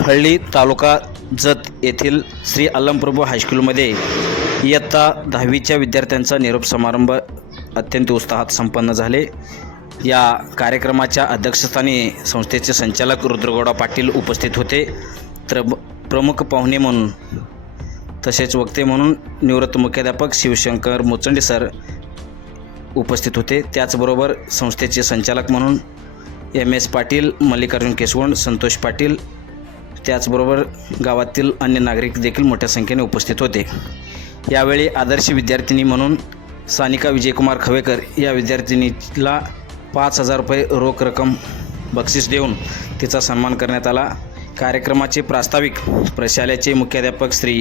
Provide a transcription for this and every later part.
हळ्ळी तालुका जत येथील श्री अलमप्रभू हायस्कूलमध्ये इयत्ता 10वीच्या विद्यार्थ्यांचा निरोप समारंभ अत्यंत उत्साहात संपन्न झाले. या कार्यक्रमाच्या अध्यक्षस्थानी संस्थेचे संचालक रुद्रगौडा पाटील उपस्थित होते. तर प्रमुख पाहुणे म्हणून तसेच वक्ते म्हणून निवृत्त मुख्याध्यापक शिवशंकर मोचंडे सर उपस्थित होते. त्याचबरोबर संस्थेचे संचालक म्हणून MS पाटील, मल्लिकार्जुन केसवण, संतोष पाटील, त्याचबरोबर गावातील अन्य नागरिक देखील मोठ्या संख्येने उपस्थित होते. यावेळी आदर्श विद्यार्थिनी म्हणून सानिका विजयकुमार खवेकर या विद्यार्थिनीला 5,000 रुपये रोख रक्कम बक्षीस देऊन तिचा सन्मान करण्यात आला. कार्यक्रमाचे प्रास्ताविक प्रशालेचे मुख्याध्यापक श्री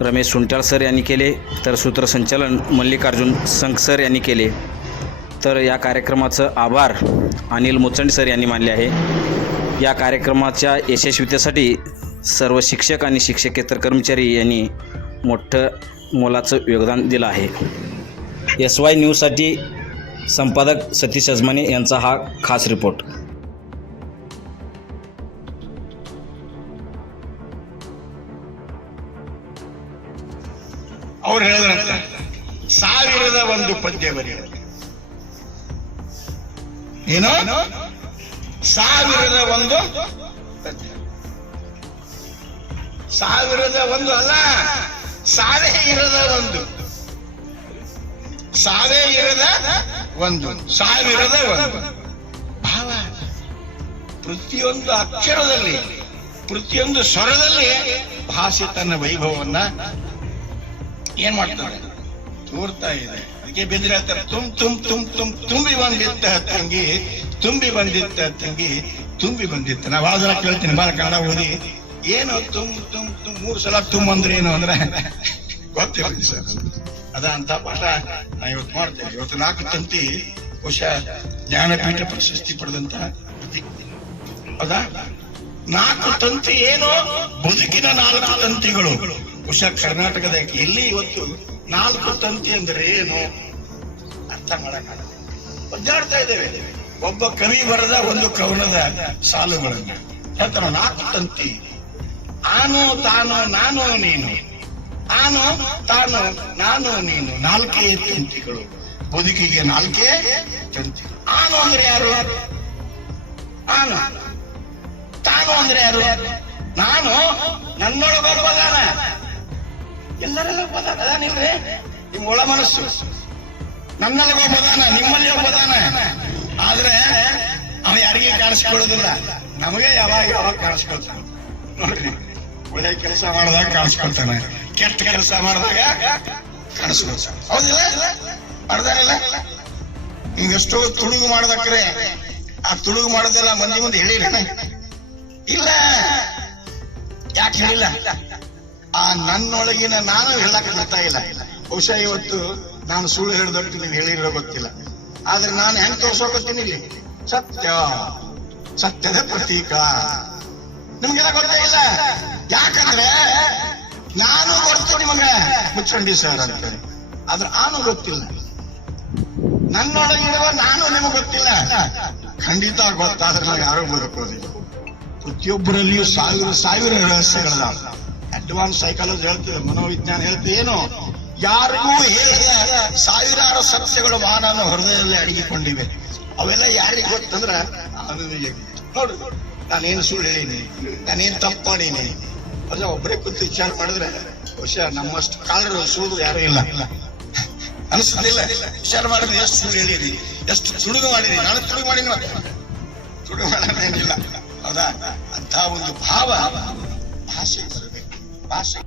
रमेश सुंटाळ सर यांनी केले, तर सूत्रसंचालन मल्लिकार्जुन संघ सर यांनी केले. तर या कार्यक्रमाचं आभार अनिल मोचंडे सर यांनी मानले आहे. या कार्यक्रमाच्या यशस्वीतेसाठी सर्व शिक्षक आणि शिक्षकेतर कर्मचारी यांनी मोठं मोलाचं योगदान दिलं आहे. SY न्यूजसाठी संपादक सतीश अजमाने यांचा हा खास रिपोर्ट. ಅವ್ರು ಹೇಳಿದ್ರಂತ 1001 ಪದ್ಯ ಬರೆಯೋದು ಏನೋ 1001 ಪದ್ಯ 1001 ಅಲ್ಲ, ಸಾವೇ ಇರದ ಒಂದು, ಸಾವೇ ಇರದ ಒಂದು, ಸಾವಿರದ ಒಂದು ಭಾವ. ಪ್ರತಿಯೊಂದು ಅಕ್ಷರದಲ್ಲಿ, ಪ್ರತಿಯೊಂದು ಸ್ವರದಲ್ಲಿ ಭಾಷೆ ತನ್ನ ವೈಭವವನ್ನ ಏನ್ ಮಾಡ್ತಾರೆ, ತೋರ್ತಾ ಇದೆ. ಅದಕ್ಕೆ ಬೆದ್ರಿ ಹೇಳ್ತಾರೆ, ತುಂಬಿ ಬಂದಿತ್ತ ತಂಗಿ, ತುಂಬಿ ಬಂದಿತ್ತ ತಂಗಿ, ತುಂಬಿ ಬಂದಿತ್ತ. ನಾ ಭಾಳ ಜನ ಕೇಳ್ತೀನಿ, ಭಾಳ ಕನ್ನಡ ಓದಿ, ಏನು ತುಮ್ 3 ಸಲ ತುಂಬ ಅಂದ್ರೆ ಏನು ಅಂದ್ರೆ ಗೊತ್ತಿಲ್ಲ ಸರ್. ಅದ ಅಂತ ಪಾಠ ನಾ ಇವತ್ತು ಮಾಡ್ತೇವೆ. ಇವತ್ತು 4 ತಂತಿ ಬಹುಶಃ ಜ್ಞಾನಪೀಠ ಪ್ರಶಸ್ತಿ ಪಡೆದಂತ ಹೌದಾ. 4 ತಂತಿ ಏನು, ಬದುಕಿನ 4 ತಂತಿಗಳು. ಬಹುಶಃ ಕರ್ನಾಟಕದ ಎಲ್ಲಿ ಇವತ್ತು 4 ತಂತಿ ಅಂದ್ರೆ ಏನು ಅರ್ಥ ಮಾಡಕ್ ಒದ್ದಾಡ್ತಾ ಇದ್ದೇವೆ. ಒಬ್ಬ ಕವಿ ಬರೆದ ಒಂದು ಕವನದ ಸಾಲುಗಳನ್ನ ಹೇಳ್ತಾನ, 4 ತಂತಿ, ಆನು ತಾನು ನಾನು ನೀನು, ಆನು ತಾನು ನಾನು ನೀನು, 4 ತಂತಿಗಳು. ಬದುಕಿಗೆ 4 ತಂತಿ. ಆನು ಅಂದ್ರೆ ಯಾರು, ಆನು. ತಾನು ಅಂದ್ರೆ ಯಾರು, ನಾನು ನನ್ನೊಳಗೊಬ್ಬದಾನ, ಎಲ್ಲರೆಲ್ಲ ಒಬ್ಬದಾನ. ಅದಾನಿಲ್ರಿ ನಿಮ್ಮ ಒಳ ಮನಸ್ಸು, ನನ್ನಲ್ಲಿ ಒಬ್ಬದಾನ, ನಿಮ್ಮಲ್ಲಿ ಒಬ್ಬದಾನ. ಆದ್ರೆ ಅವ ಯಾರಿಗೆ ಕಾಣಿಸ್ಕೊಳ್ಳೋದಿಲ್ಲ, ನಮಗೆ ಯಾವಾಗ ಕಾಣಿಸ್ಕೊಳ್ತಾನೆ ನೋಡ್ರಿ. ಒಳ್ಳೆ ಕೆಲಸ ಮಾಡಿದಾಗ ಕಾಣಿಸ್ಕೊಳ್ತಾನೆ, ಕೆಟ್ಟ ಕೆಲಸ ಮಾಡಿದಾಗ ಕಾಣಿಸ್ಕೊಳ್ತಾನೆ. ಹೌದಿಲ್ಲ, ಮಾಡ್ದಾನಿಲ್ಲ. ಹಿಂಗೆಷ್ಟೋ ತುಳುಗು ಮಾಡದಕ್ರೆ ಆ ತುಳುಗು ಮಾಡೋದೆಲ್ಲ ಮಂದಿ ಮುಂದೆ ಹೇಳಿಲ್ಲ ಇಲ್ಲ. ಯಾಕೆ ಹೇಳಿಲ್ಲ? ಆ ನನ್ನೊಳಗಿನ ನಾನು ಹೇಳಕ್ ಬರ್ತಾ ಇಲ್ಲ. ಬಹುಶಃ ಇವತ್ತು ನಾನು ಸುಳ್ಳು ಹೇಳಿದಟ್ಟು ನೀವು ಹೇಳಿರೋ ಗೊತ್ತಿಲ್ಲ, ಆದ್ರೆ ನಾನು ಹೆಂಗ್ ತೋರ್ಸೋಕೊತ್ತೀನಿ ಇಲ್ಲಿ, ಸತ್ಯ, ಸತ್ಯದ ಪ್ರತೀಕ. ನಿಮ್ಗೆಲ್ಲ ಗೊತ್ತಾ ಇಲ್ಲ. ಯಾಕಂದ್ರೆ ನಾನು ಗೊತ್ತು ನಿಮಗೆ ಮುಚ್ಚಂಡಿ ಸರ್ ಅಂತ, ಆದ್ರೆ ನಾನು ಗೊತ್ತಿಲ್ಲ. ನನ್ನೊಳಗಿರುವ ನಾನು ನಿಮಗೆ ಗೊತ್ತಿಲ್ಲ. ಖಂಡಿತ ಗೊತ್ತಾದ್ರೆ ನಾವು ಯಾರು ಬದುಕೋದಿಲ್ಲ. ಪ್ರತಿಯೊಬ್ಬರಲ್ಲಿಯೂ ಸಾವಿರ ರಹಸ್ಯಗಳದ. ಅಡ್ವಾನ್ಸ್ ಸೈಕಾಲಜಿ ಹೇಳ್ತದೆ, ಮನೋವಿಜ್ಞಾನ ಹೇಳ್ತದೆ, ಏನು ಯಾರಿಗೂ ಹೇಳಿದ 1000 ಸತ್ಯಗಳು ಮಾನವನ ಹೃದಯದಲ್ಲಿ ಅಡಗಿಕೊಂಡಿವೆ. ಅವೆಲ್ಲ ಯಾರಿಗೆ ಗೊತ್ತಂದ್ರ ನೋಡು, ನಾನೇನು ಸುಳ್ಳು ಹೇಳೀನಿ, ನಾನೇನು ತಪ್ಪು ಮಾಡೀನಿ, ಅದ ಒಬ್ಬರೇ ಕೂತು ವಿಚಾರ ಮಾಡಿದ್ರೆ ಬಹುಶಃ ನಮ್ಮಷ್ಟು ಕಾಲರು ಸುಳ್ಳು ಯಾರು ಇಲ್ಲ ಅನಿಸ್ತದಿಲ್ಲ. ವಿಚಾರ ಮಾಡಿದ್ರೆ ಎಷ್ಟು ಸುಳ್ಳು ಹೇಳಿರಿ, ಎಷ್ಟು ತುಡುಗು ಮಾಡಿರಿ. ನಾನು ತುಡುಗು ಮಾಡಿನ, ತುಡುಗು ಮಾಡೋದೇನಿಲ್ಲ ಹೌದಾ. ಅಂತ ಒಂದು ಭಾವ ಭಾಷೆ ಬರಬೇಕು. ಭಾಷೆ